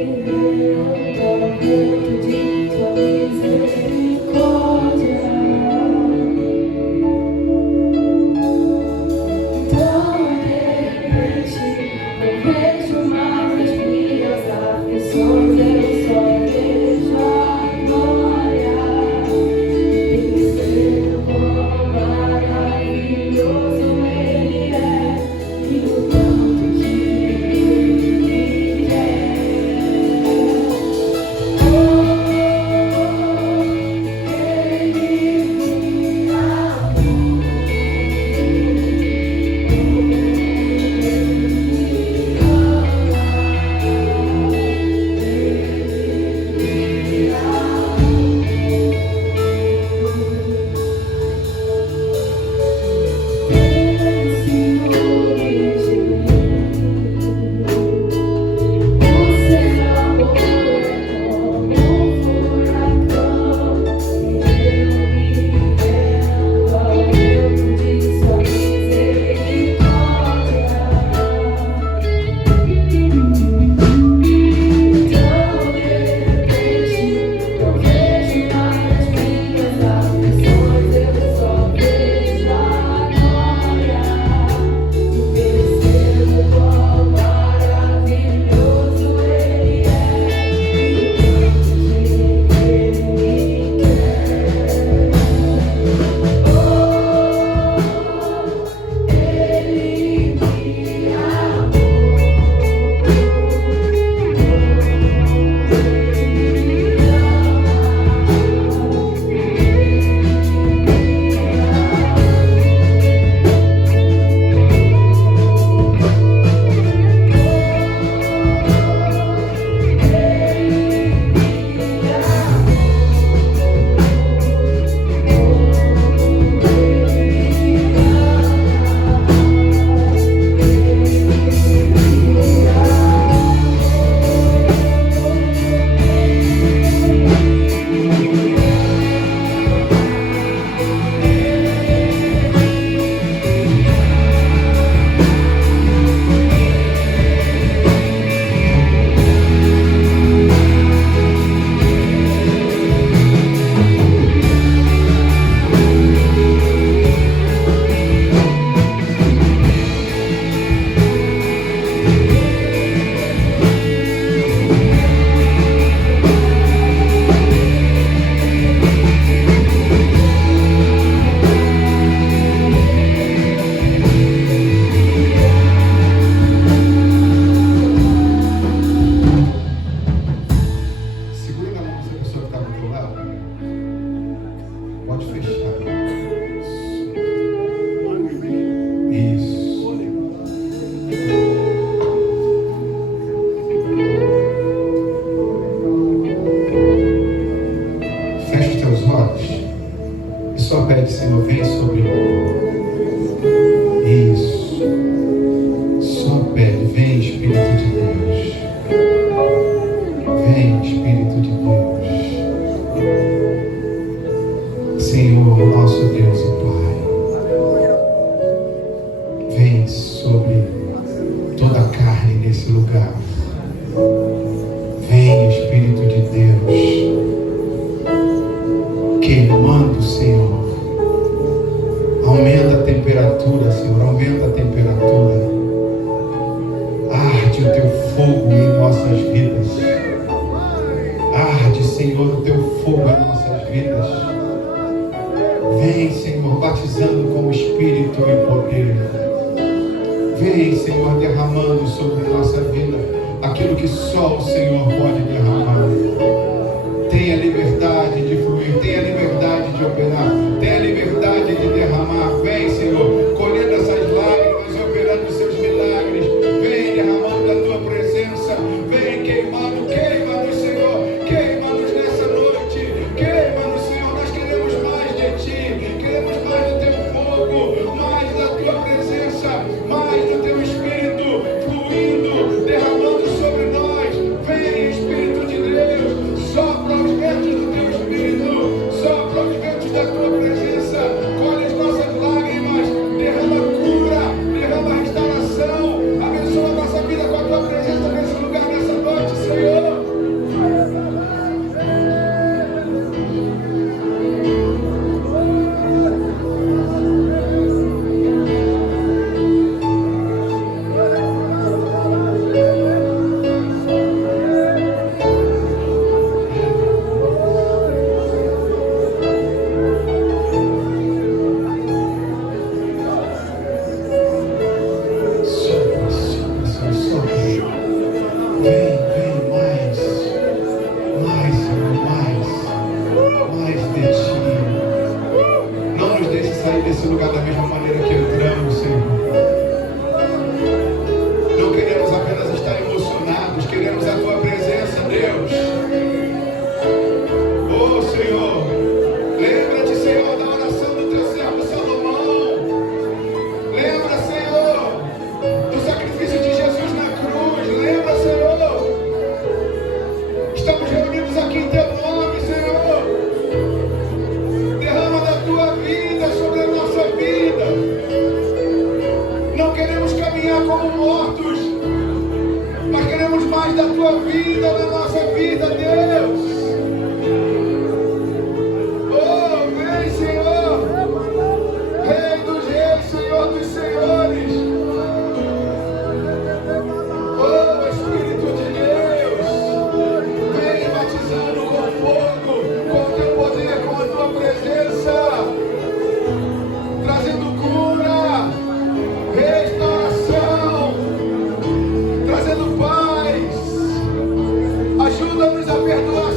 temperatura, Senhor, aumenta a temperatura. Arde o teu fogo em nossas vidas. Arde, Senhor, o teu fogo em nossas vidas. Vem, Senhor, batizando com o Espírito e poder. Vem, Senhor, derramando sobre a nossa vida aquilo que só o Senhor pode derramar. Tenha liberdade de fluir, tenha liberdade de operar, tenha liberdade de derramar. Vem, Senhor, colhendo essas lágrimas, operando os seus milagres. Vem derramando a tua presença. Vem queimando, queima-nos, Senhor. Queima-nos nessa noite. Queima-nos, Senhor. Nós queremos mais de ti. Queremos mais do teu fogo, mais da tua presença, mais do teu Espírito fluindo, derramando sobre nós. Vem, Espírito de Deus, sopra os ventos do teu Espírito, sopra os ventos da tua presença, colhe as nossas lágrimas, derrama cura, derrama restauração, abençoa a nossa vida com a tua presença nesse lugar, nessa noite, Senhor. Desse lugar da mesma maneira que entramos, Senhor. Não queremos apenas estar emocionados, queremos a tua presença, Deus. Oh, Senhor, lembra-te, Senhor, da oração do teu servo Salomão. Lembra, Senhor, do sacrifício de Jesus na cruz. Lembra, Senhor, estamos reunidos aqui em teu nome, Senhor. Derrama da tua vida sobre a nossa vida. Não queremos caminhar como mortos, mas queremos mais da tua vida na nossa vida, Deus. Oh, vem, Senhor, Rei dos reis, Senhor dos senhores. Oh, Espírito de Deus, vem batizando com fogo, com o teu poder, com a tua presença, trazendo cura, restauração, trazendo paz. Ajuda-nos a perdoar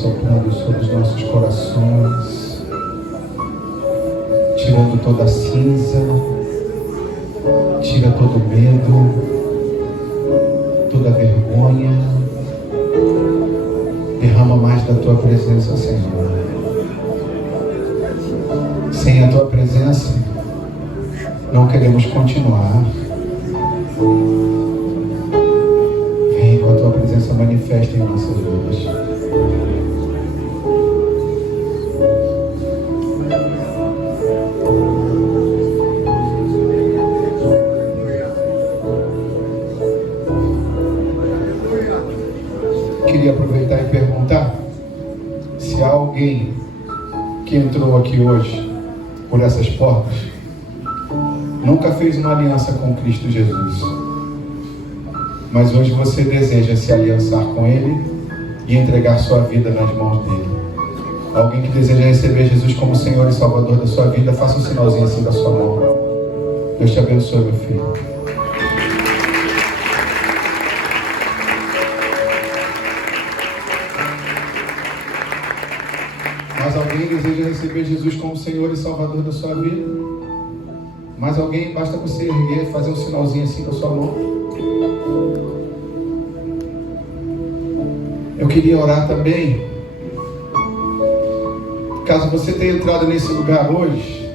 soprando sobre os nossos corações, tirando toda a cinza, tira todo o medo, toda a vergonha. Derrama mais da tua presença, Senhor. Sem a tua presença, não queremos continuar. Vem com a tua presença manifesta em nossas vidas. Queria aproveitar e perguntar se há alguém que entrou aqui hoje por essas portas nunca fez uma aliança com Cristo Jesus, mas hoje você deseja se aliançar com Ele e entregar sua vida nas mãos dele. Alguém que deseja receber Jesus como Senhor e Salvador da sua vida, faça um sinalzinho assim da sua mão. Deus te abençoe, meu filho. Mais alguém deseja receber Jesus como Senhor e Salvador da sua vida? Mais alguém? Basta você erguer, fazer um sinalzinho assim com a sua mão. Eu queria orar também. Caso você tenha entrado nesse lugar hoje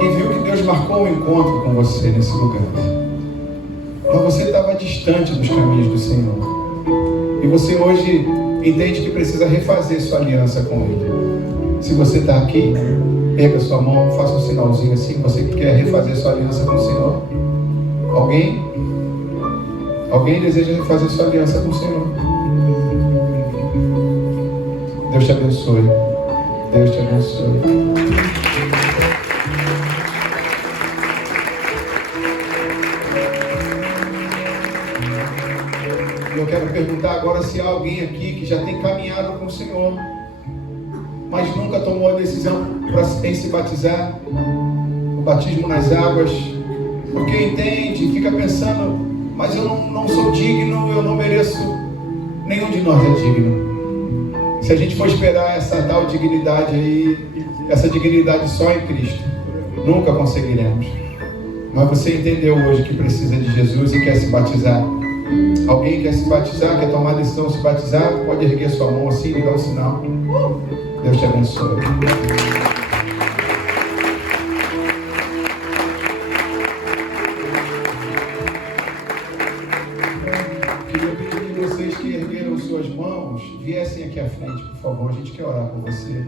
e viu que Deus marcou um encontro com você nesse lugar, mas você estava distante dos caminhos do Senhor, e você hoje entende que precisa refazer sua aliança com Ele. Se você está aqui, pega sua mão, faça um sinalzinho assim, você que quer refazer sua aliança com o Senhor. Alguém? Alguém deseja refazer sua aliança com o Senhor? Deus te abençoe. Deus te abençoe. Eu quero perguntar agora se há alguém aqui que já tem caminhado com o Senhor, mas nunca tomou a decisão em se batizar, o batismo nas águas, porque entende, fica pensando, mas eu não sou digno, eu não mereço. Nenhum de nós é digno. Se a gente for esperar essa tal dignidade aí, essa dignidade só em Cristo, nunca conseguiremos. Mas você entendeu hoje que precisa de Jesus e quer se batizar. Alguém quer se batizar, quer tomar a decisão de se batizar? Pode erguer sua mão assim e dar um sinal. Deus te abençoe. Queria pedir que vocês que ergueram suas mãos viessem aqui à frente, por favor. A gente quer orar por você.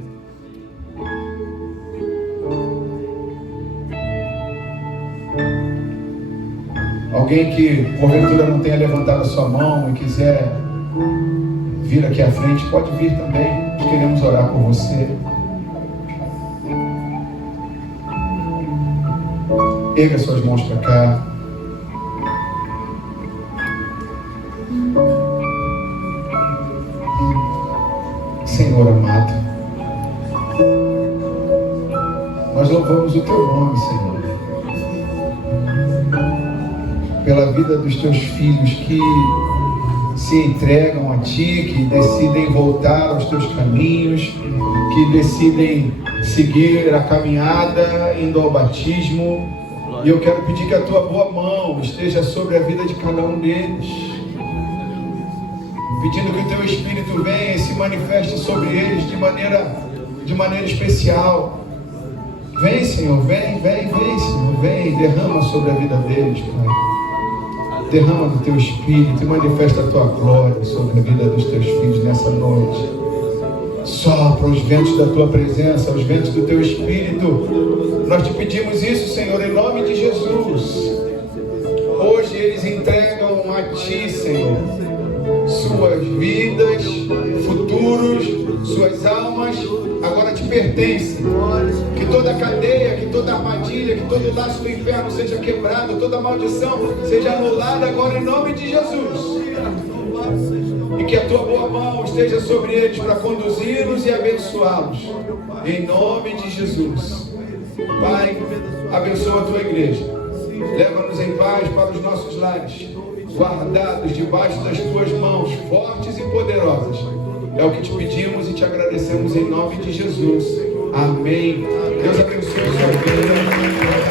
Alguém que porventura não tenha levantado a sua mão e quiser vir aqui à frente, pode vir também. Nós queremos orar por você. Erga suas mãos para cá. Senhor amado, nós louvamos o teu nome, Senhor, pela vida dos teus filhos que se entregam a ti, que decidem voltar aos teus caminhos, que decidem seguir a caminhada, indo ao batismo. E eu quero pedir que a tua boa mão esteja sobre a vida de cada um deles, pedindo que o teu Espírito venha e se manifeste sobre eles de maneira especial. Vem, Senhor, vem, Senhor, vem, derrama sobre a vida deles, Pai. Derrama do teu Espírito e manifesta a tua glória sobre a vida dos teus filhos nessa noite. Sopra os ventos da tua presença, os ventos do teu Espírito. Nós te pedimos isso, Senhor, em nome de Jesus. Hoje eles entregam a ti, Senhor, suas vidas, futuros, suas almas, agora te pertencem. Que toda cadeia, que toda armadilha, que todo laço do inferno seja quebrado, toda maldição seja anulada agora em nome de Jesus. E que a tua boa mão esteja sobre eles para conduzi-los e abençoá-los. Em nome de Jesus. Pai, abençoa a tua igreja. Leva-nos em paz para os nossos lares, guardados debaixo das tuas mãos, fortes e poderosas. É o que te pedimos e te agradecemos em nome de Jesus. Amém. Deus abençoe a sua vida.